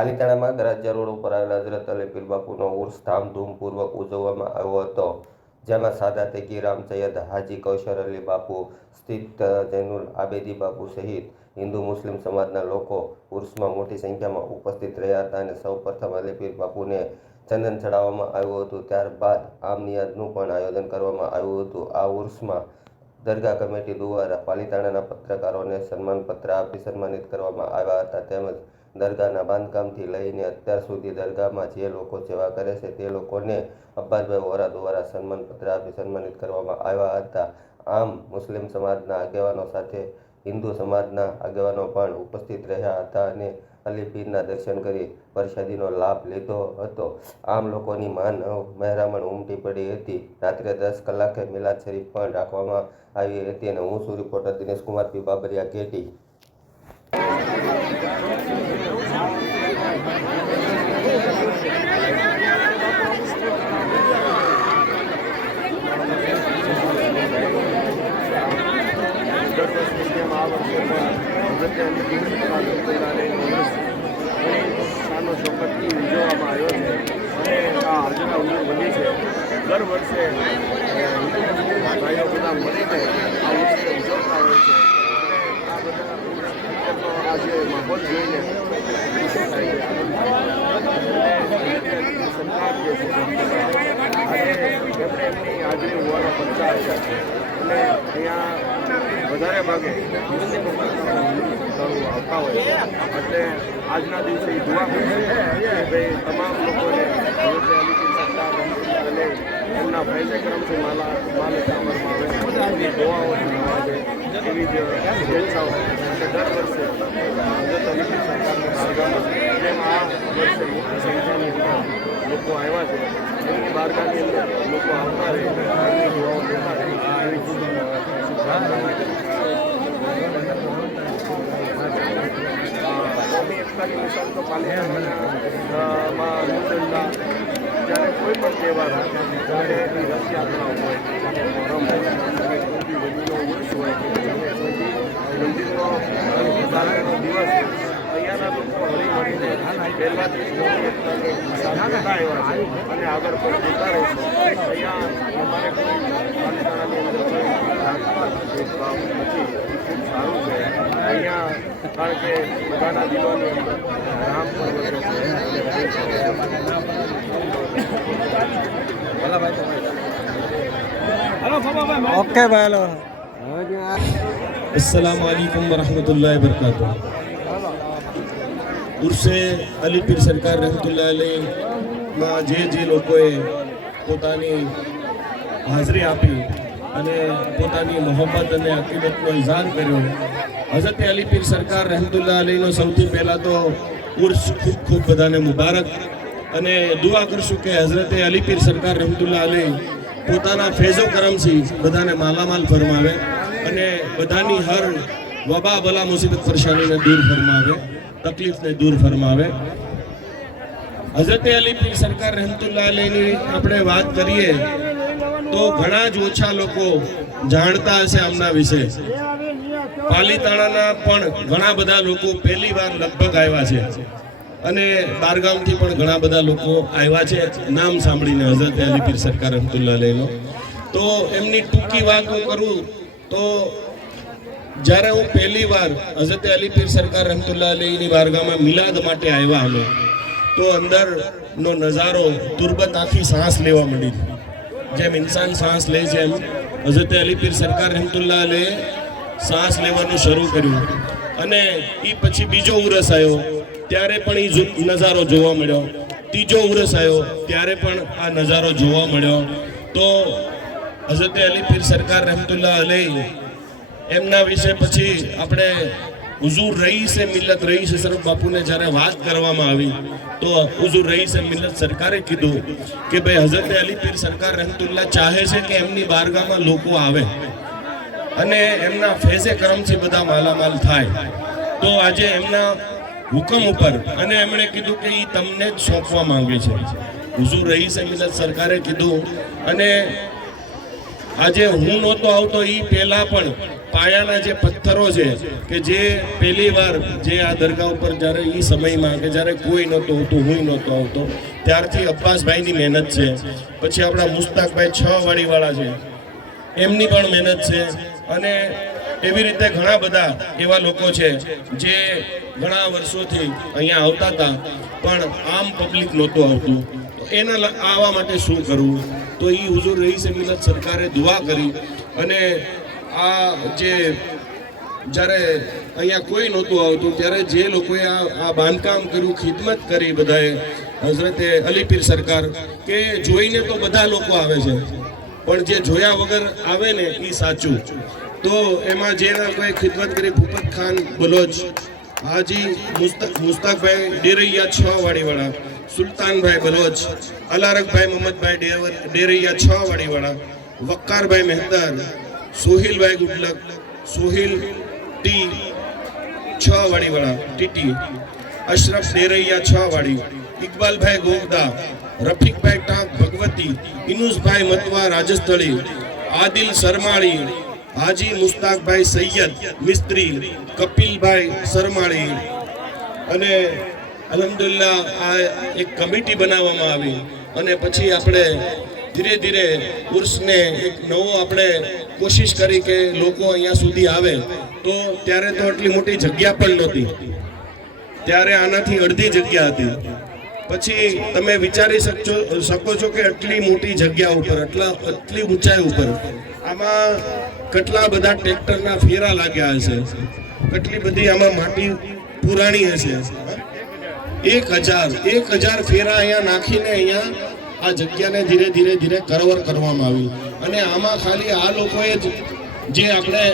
પાલિતાણામાં ગરાજા road ઉપર આવેલા હજરત અલી પીર બાપુનો ઉર્સ ધામધૂમપૂર્વક ઉજવવામાં આવ્યો હતો, જેમાં સાદા તેગી રામ સૈયદ હાજી કૌશર અલી બાપુ સ્થિત જૈનુલ આબેદી બાપુ સહિત હિન્દુ મુસ્લિમ સમાજના લોકો ઉર્સમાં મોટી સંખ્યામાં ઉપસ્થિત રહ્યા હતા અને સૌપ્રથમ અલી પીર બાપુને ચંદન ચડાવવામાં આવ્યું હતું. ત્યારબાદ આમ નિયાદનું પણ આયોજન કરવામાં આવ્યું હતું. આ ઉર્સમાં દરગાહ કમિટી દ્વારા પાલિતાણાના પત્રકારોને સન્માનપત્ર આપી સન્માનિત કરવામાં આવ્યા હતા. તેમજ દરગાહના બાંધકામથી લઈને અત્યાર સુધી દરગાહમાં જે લોકો સેવા કરે છે તે લોકોને અબ્બાસભાઈ વોરા દ્વારા સન્માનપત્ર આપી સન્માનિત કરવામાં આવ્યા હતા. આમ મુસ્લિમ સમાજના આગેવાનો સાથે, હિન્દુ સમાજના આગેવાનો પણ ઉપસ્થિત રહ્યા હતા અને અલી પીરના દર્શન કરી પ્રસાદીનો લાભ લીધો હતો. આમ લોકોની માન મહેરામણ ઉમટી પડી હતી. રાત્રે દસ કલાકે મિલાદ શરીફ પણ રાખવામાં આવી હતી અને હું શું રિપોર્ટર દિનેશ કુમાર પી બાબરિયા કેટી દર વર્ષની જેમ આ વર્ષે પણ હજરત અલી બિન ઘણી શાનો શોકતથી ઉજવવામાં આવ્યો છે અને હાજરા બની છે. દર વર્ષે ભાઈઓ બધા મળીને આ ઉત્સવ ઉજવતા હોય છે. આ બધા આ જે માહોલ જોઈને છે એમણે એમની હાજરી હોવાના પંચા છે. અને અહીંયા વધારે ભાગે હિન્દુ આવતા હોય એટલે આજના દિવસે દુઆ કરે છે કે ભાઈ તમામ લોકોને હજરત અલીપીર સરકાર રહમતુલ્લાહ અલૈહ એમના ફૈઝે કરમથી માલા માલ કામરમાં આવે એમની દુઆઓથી નવાજે એવી જ શુભેચ્છાઓ અને દર વર્ષે હજરત અલીપીર સરકારની બારગામાં જેમ આ વર્ષે મોટી સંખ્યાની લોકો આવ્યા છે, એમની બારગાની અંદર લોકો આવતા રહે એમની દુઆઓ લેતા રહે એવી એકતાની મિસાલ તો અલહમદુલિલ્લાહ જ્યારે કોઈ પણ તહેવાર એની રથયાત્રા હોય કે મોરમ હોય કે કોઈ બી વડીનો હોય, કે કોઈ મંદિરનો ઉતારવાનો દિવસ હોય, અહીંયાના લોકો હળી મળીને પહેલાંથી આવ્યા છે, અને આગળ પણ જતા અહીંયા અમારે કોઈ ખૂબ સારું છે. અહીંયા કારણ કે બધાના દિલોની રામ પણ ઓકે ભાઈ અસલામ વાલેકુમ વરહમતુલ્લાહ વબરકાતુ દુરસે અલીપીર સરકાર રહમતુલ્લાહ અલીમાં જે જે લોકોએ પોતાની હાજરી આપી અને પોતાની મોહબ્બત અને હકીકતનો ઇઝહાર કર્યો, હઝરત અલીપીર સરકાર રહમતુલ્લાહ અલીનો સૌથી પહેલાં તો ઉર્સ ખૂબ ખૂબ બધાને મુબારક. અને દુઆ કરશું કે હઝરતે અલીપીર સરકાર રહેમતુલ્લાહ અલૈહ પોતાના ફેઝો કરમથી બધાને માલામાલ ફરમાવે અને બધાની હર વબા બલા મુસીબત પરેશાનીને દૂર ફરમાવે, તકલીફને દૂર ફરમાવે. હઝરતે અલીપીર સરકાર રહેમતુલ્લાહ અલૈહની આપણે વાત કરીએ તો ઘણા જ ઓછા લોકો જાણતા હશે આમના વિશે. પાલીતાણાના પણ ઘણા બધા લોકો પહેલી વાર લગભગ આવ્યા છે. અને બારગામથી પણ ઘણા બધા લોકો આવ્યા છે. નામ સાંભળીને હઝરત અલી પીર સરકાર રહમતુલ્લાહ અલૈહનો તો એમની ટૂંકી વાત હું કરું તો જ્યારે હું પહેલી વાર હઝરત અલી પીર સરકાર રહમતુલ્લાહ અલીની બારગામાં મિલાદ માટે આવ્યા અમે તો અંદરનો નજારો દુર્બત આખી સાંસ લેવા મળી જેમ ઇન્સાન સાંસ લે છે એમ હઝરત અલી પીર સરકાર રહમતુલ્લાહ અલીએ સાંસ લેવાનું શરૂ કર્યું. અને એ પછી બીજો ઉરસ આવ્યો. ત્યારે પણ એ નજારો જોવા મળ્યો. ત્રીજો ઉરસ આવ્યો, ત્યારે પણ આ નજારો જોવા મળ્યો. તો હઝરત અલી પીર સરકાર રહમતુલ્લાહ અલી એમના વિશે પછી આપણે હુઝુર રઈસે મિલ્લત, રઈસે સરફ બાપુને જ્યારે વાત કરવામાં આવી, તો હુઝુર રઈસે મિલ્લત સરકારે કીધું કે ભાઈ હઝરત અલી પીર સરકાર રહમતુલ્લાહ ચાહે છે કે એમની બારગામાં લોકો આવે અને એમના ફેઝે કરમથી બધા માલામાલ થાય. તો આજે એમના હુકમ ઉપર અને એમણે કીધું કે એ તમને જ સોંપવા માંગે છે. હુઝુર રહીશ મિલ્લત સરકારે કીધું અને આજે હું નહોતો આવતો એ પહેલાં પણ પાયાના જે પથ્થરો છે કે જે પહેલી વાર જે આ દરગાહ ઉપર જ્યારે એ સમયમાં કે જ્યારે કોઈ નહોતું હોતું હું નહોતો આવતો, ત્યારથી અબ્બાસભાઈની મહેનત છે. પછી આપણા મુસ્તાકભાઈ છ વાળીવાળા છે. એમની પણ મહેનત છે. અને એવી રીતે ઘણા બધા એવા લોકો છે જે ઘણા વર્ષોથી અહીંયા આવતા હતા, પણ આમ પબ્લિક નહોતું આવતું. તો એના આવવા માટે શું કરવું? તો એ હુજુર રહીસે મિલત સરકારે દુઆ કરી અને આ જે જ્યારે અહીંયા કોઈ નહોતું આવતું, ત્યારે જે લોકોએ આ આ બાંધકામ કર્યું, ખિદમત કરી બધાએ, હઝરતે અલીપીર સરકાર, કે જોઈને તો બધા લોકો આવે છે. પણ જે જોયા વગર આવે ને એ સાચું. તો એમાં જેના કોઈ ખિદમત કરી ભૂપત ખાન બલોચ હાજી મુસ્તક મુસ્તાકભાઈ ડેરૈયા છ વાળીવાળા સુલતાનભાઈ બલોચ અલારકભાઈ મોહમ્મદભાઈ ડેર- ડેરૈયા છ વાળીવાળા વક્કારભાઈ મહેતાર સોહિલભાઈ ગુડલક સોહિલ ટી છ વાળીવાળા ટીટી અશરફ ડેરૈયા છ વાળી ઇકબાલભાઈ ગોગદા રફીકભાઈ ટાંક ભગવતી ઇનુસભાઈ મતવા રાજસ્થળી આદિલ સરમાળી હાજી મુસ્તાકભાઈ સૈયદ, મિસ્ત્રી કપિલભાઈ શરમાળી. અને અલહમદુલ્લા આ એક કમિટી બનાવવામાં આવી. અને પછી આપણે ધીરે ધીરે ઉર્સને એક નવો આપણે કોશિશ કરી કે લોકો અહીંયા સુધી આવે. તો ત્યારે તો આટલી મોટી જગ્યા પણ નહોતી. ત્યારે આનાથી અડધી જગ્યા હતી. પછી તમે વિચારી શકશો, શકો છો કે આટલી મોટી જગ્યા ઉપર, આટલા, આટલી ઊંચાઈ ઉપર આમાં કેટલા બધા ટ્રેક્ટરના ફેરા લાગ્યા હશે? કેટલી બધી આમાં માટી પુરાણી હશે? એક હજાર એક હજાર ફેરા અહીંયા નાખીને અહીંયા આ જગ્યાને ધીરે ધીરે ધીરે કરવર કરવામાં આવી. અને આમાં ખાલી આ લોકોએ જ જે આપણે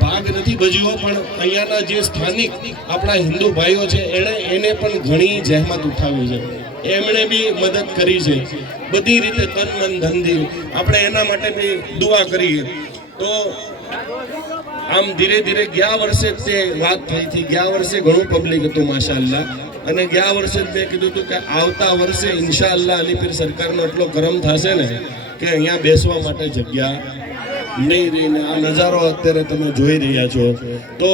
ભાગ નથી ભજવ્યો પણ અહીંયાના જે સ્થાનિક આપણા હિન્દુ ભાઈઓ છે, એણે એને પણ ઘણી જહેમત ઉઠાવી છે. એમણે બી મદદ કરી છે. બધી રીતે તન, મન ધનથી આપણે એના માટે બી દુઆ કરીએ. તો આમ ધીરે ધીરે ગયા વર્ષે તે વાત થઈ હતી. ગયા વર્ષે ઘણું પબ્લિક હતું, માશાઅલ્લાહ. અને ગયા વર્ષે મેં કીધું હતું કે આવતા વર્ષે ઇન્શાઅલ્લાહ અલીપીર સરકારનો એટલો ગરમ થશે ને કે અહીંયા બેસવા માટે જગ્યા નહીં રહીને આ નજારો અત્યારે તમે જોઈ રહ્યા છો. તો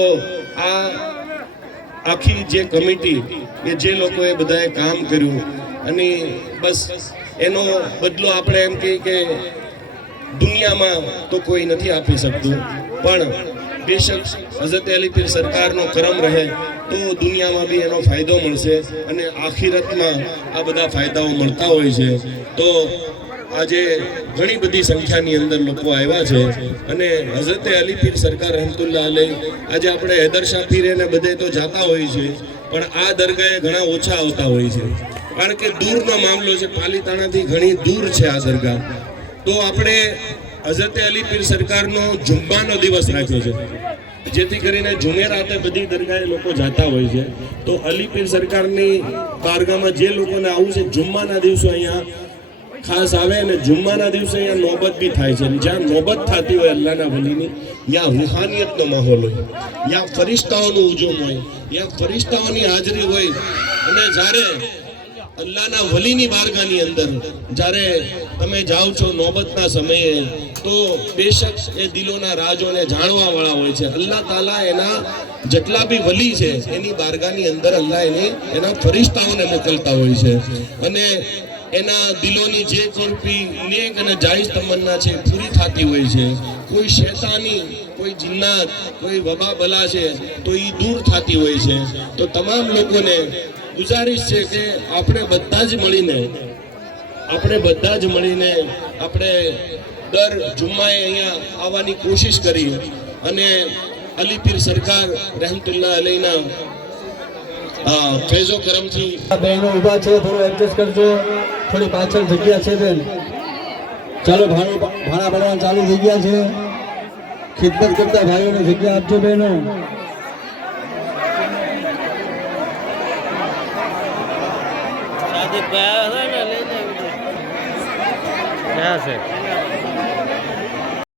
આ આખી જે કમિટી કે જે લોકોએ બધાએ કામ કર્યું અને બસ એનો બદલો આપણે એમ કહીએ કે દુનિયામાં તો કોઈ નથી આપી શકતું. પણ બેશક હઝરત અલી પીર સરકારનો કરમ રહે તો દુનિયામાં બી એનો ફાયદો મળશે અને આખિરતમાં આ બધા ફાયદાઓ મળતા હોય છે. તો આજે ઘણી બધી સંખ્યાની અંદર લોકો આવ્યા છે. અને હઝરતે અલી પીર સરકાર રહમતુલ્લાહ અલૈહ, આજે આપણે હૈદર શાહ પીર ને બધે તો જાતા હોય છે, પણ આ દરગાહે ઘણા ઓછા આવતા હોય છે. કારણ કે દૂરનો મામલો છે, પાલીતાણાથી ઘણી દૂર છે આ દરગાહ. તો આપણે હઝરતે અલી પીર સરકારનો જુમ્માનો દિવસ રાખ્યો છે. જેથી કરીને જુમે રાતે બધી દરગાહે લોકો જાતા હોય છે. તો અલી પીર સરકારની બારગામાં જે લોકોને આવું છે, જુમ્માના દિવસો અહીંયા ખાસ આવે અને જુમ્માના દિવસે અહીંયા નોબત બી થાય છે. જ્યાં નોબત થતી હોય અલ્લાહના વલીની, ત્યાં રૂહાનિયતનો માહોલ હોય. ત્યાં ફરિશ્તાઓનું ઉજવણ હોય. ત્યાં ફરિશ્તાઓની હાજરી હોય. અને જ્યારે અલ્લાહના વલીની બારગાની અંદર, જ્યારે તમે જાઓ છો નોબતના સમયે, તો બેશક એ દિલોના રાજોને જાણવા વાળા હોય છે. અલ્લાહ તાલા એના જેટલા બી વલી છે, એની બારગાની અંદર અલ્લાહ એને એના ફરિશ્તાઓને મોકલતા હોય છે. અને એના દિલોની જે કોરપી નેક અને જાયઝ તમન્ના છે, પૂરી થતી હોય છે. કોઈ શેતાની, કોઈ જિન્નાત, કોઈ વબા બલા છે, તો એ દૂર થતી હોય છે. તો તમામ લોકોને ગુજારિશ છે કે આપણે બધા જ મળીને, આપણે બધા જ મળીને આપણે દર જુમ્માએ અહીંયા આવવાની કોશિશ કરી અને અલીપીર સરકાર રહેમતુલ્લાહ અલીના ફૈઝો કરમથી બહેનો ઊભા છે, થોડું એડજસ્ટ કરજો. થોડી પાછળ જગ્યા છે બેન. ચાલો ભાડું ભાડા ભરવાનું ચાલુ થઈ ગયા છે. ખિદમત કરતા ભાઈઓને જગ્યા આપજો બહેનો ક્યાં છે.